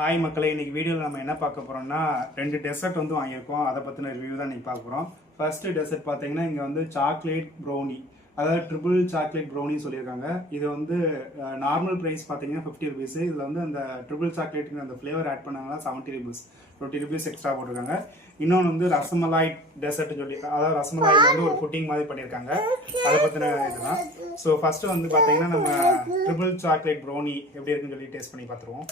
Hi மக்களே, இன்னைக்கு வீடியோவில் நம்ம என்ன பார்க்க போகிறோம்னா 2 டெசர்ட் வந்து வாங்கியிருக்கோம். அதை பற்றின ரிவ்யூ தான் இன்னைக்கு பார்க்க போகிறோம். ஃபர்ஸ்ட் டெசர்ட் பார்த்தீங்கன்னா இங்கே வந்து சாக்லேட் ப்ரௌனி, அதாவது ட்ரிபிள் சாக்லேட் ப்ரௌனி சொல்லியிருக்காங்க. இது வந்து நார்மல் ப்ரைஸ் பார்த்தீங்கன்னா 50 ருபீஸ். இதில் வந்து அந்த ட்ரிபிள் சாக்லேட்டுக்கு அந்த ஃப்ளேவர் ஆட் பண்ணாங்கன்னா 70 ருபீஸ், 20 ருபீஸ் எக்ஸ்ட்ரா போட்டிருக்காங்க. இன்னொன்று வந்து ரசமலாய் டெசர்ட்னு சொல்லி, அதாவது ரசமலாய் வந்து ஒரு புட்டிங் மாதிரி பண்ணியிருக்காங்க. அதை பற்றின இதுதான். ஸோ ஃபர்ஸ்ட் வந்து பார்த்தீங்கன்னா நம்ம ட்ரிபிள் சாக்லேட் ப்ரௌனி எப்படி இருக்குன்னு சொல்லி டேஸ்ட் பண்ணி பார்த்துருவோம்.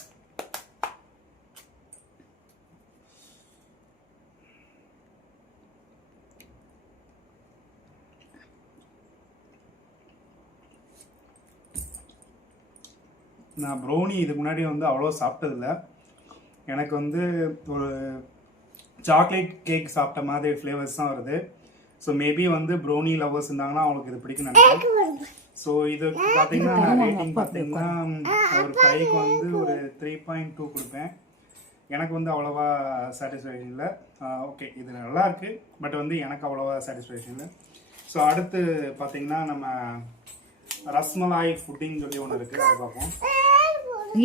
நான் ப்ரௌனி இதுக்கு முன்னாடி வந்து அவ்வளோ சாப்பிட்டதில்ல. எனக்கு வந்து ஒரு சாக்லேட் கேக் சாப்பிட்ட மாதிரி ஃப்ளேவர்ஸ் தான் வருது. ஸோ மேபி வந்து ப்ரௌனி லவர்ஸ் இருந்தாங்கன்னா அவங்களுக்கு இது பிடிக்கும் நினைக்கிறேன். ஸோ இது பார்த்தீங்கன்னா நான் ரேட்டிங் பார்த்தீங்கன்னா ஒரு 5க்கு வந்து ஒரு 3.2 கொடுப்பேன். எனக்கு வந்து அவ்வளோவா சாட்டிஸ்ஃபேக்ஷன் இல்லை. ஓகே, இது நல்லா இருக்கு, பட் வந்து எனக்கு அவ்வளோவா சாட்டிஸ்ஃபேக்ஷன் இல்லை. ஸோ அடுத்து பார்த்தீங்கன்னா நம்ம ரஸ்மலாய் புட்டிங் சொல்லி ஒன்று இருக்குது, அதை பார்ப்போம்.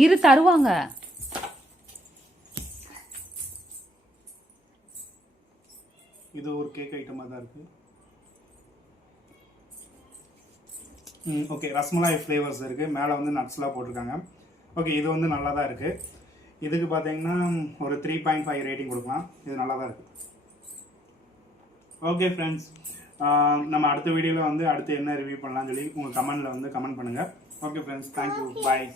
இரு தருவாங்க. இது ஒரு கேக் ஐட்டமாக தான் இருக்கு. ஓகே, ரஸ்மலாய் ஃப்ளேவர்ஸ் இருக்கு, மேலே வந்து நட்ஸ்லாம் போட்டிருக்காங்க. ஓகே, இது வந்து நல்லா தான் இருக்கு. இதுக்கு பார்த்தீங்கன்னா ஒரு 3.5 ரேட்டிங் கொடுக்கலாம். இது நல்லா தான் இருக்கு. ஓகே ஃப்ரெண்ட்ஸ், நம்ம அடுத்த வீடியோவில் வந்து அடுத்து என்ன ரிவ்யூ பண்ணலாம்னு சொல்லி உங்கள் கமெண்டில் வந்து கமெண்ட் பண்ணுங்கள். ஓகே ஃப்ரெண்ட்ஸ், தேங்க்யூ, பாய்.